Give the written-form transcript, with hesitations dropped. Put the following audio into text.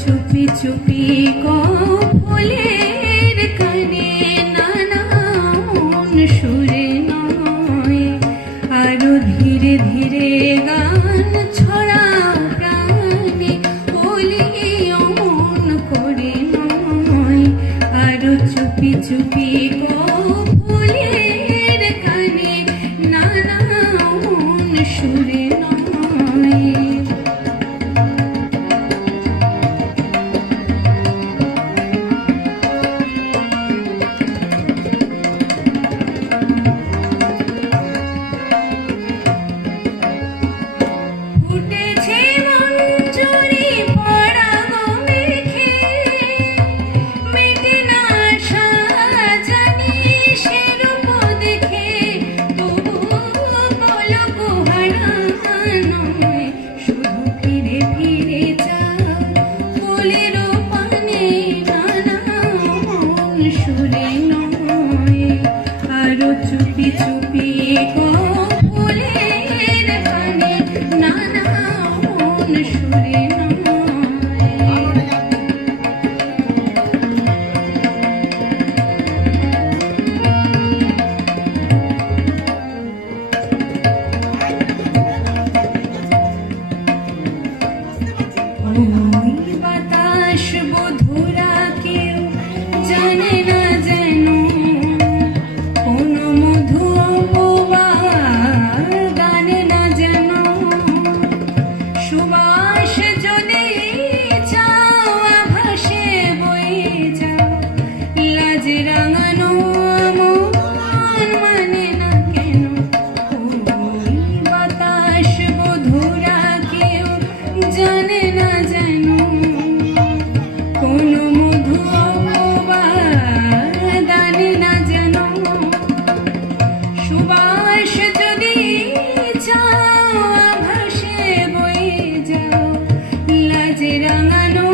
চুপি চুপি ফুলের কানে নানা মন সুরে নয়, আরো ধীরে ধীরে গান ছড়া প্রাণে বলি অমন করে নয়। আরো চুপি চুপি ফুলের কানে নানা মন সুরে নয়। চুপি চুপি ফুলের কানে নানা মন সুরে নয়। বাতাস বধুরা কেউ জানে না যেন সুবাস যদি চাওয়া ভাসে বয়ে যাও, লাজ রাঙানো মন মানে না কেন। ওই বাতাস বধুরা কেউ জানে না যেন কোন মধু দানে না যেন। সুবাস যদি চাওয়া ভাসে বয়ে যাও, লাজ রাঙানো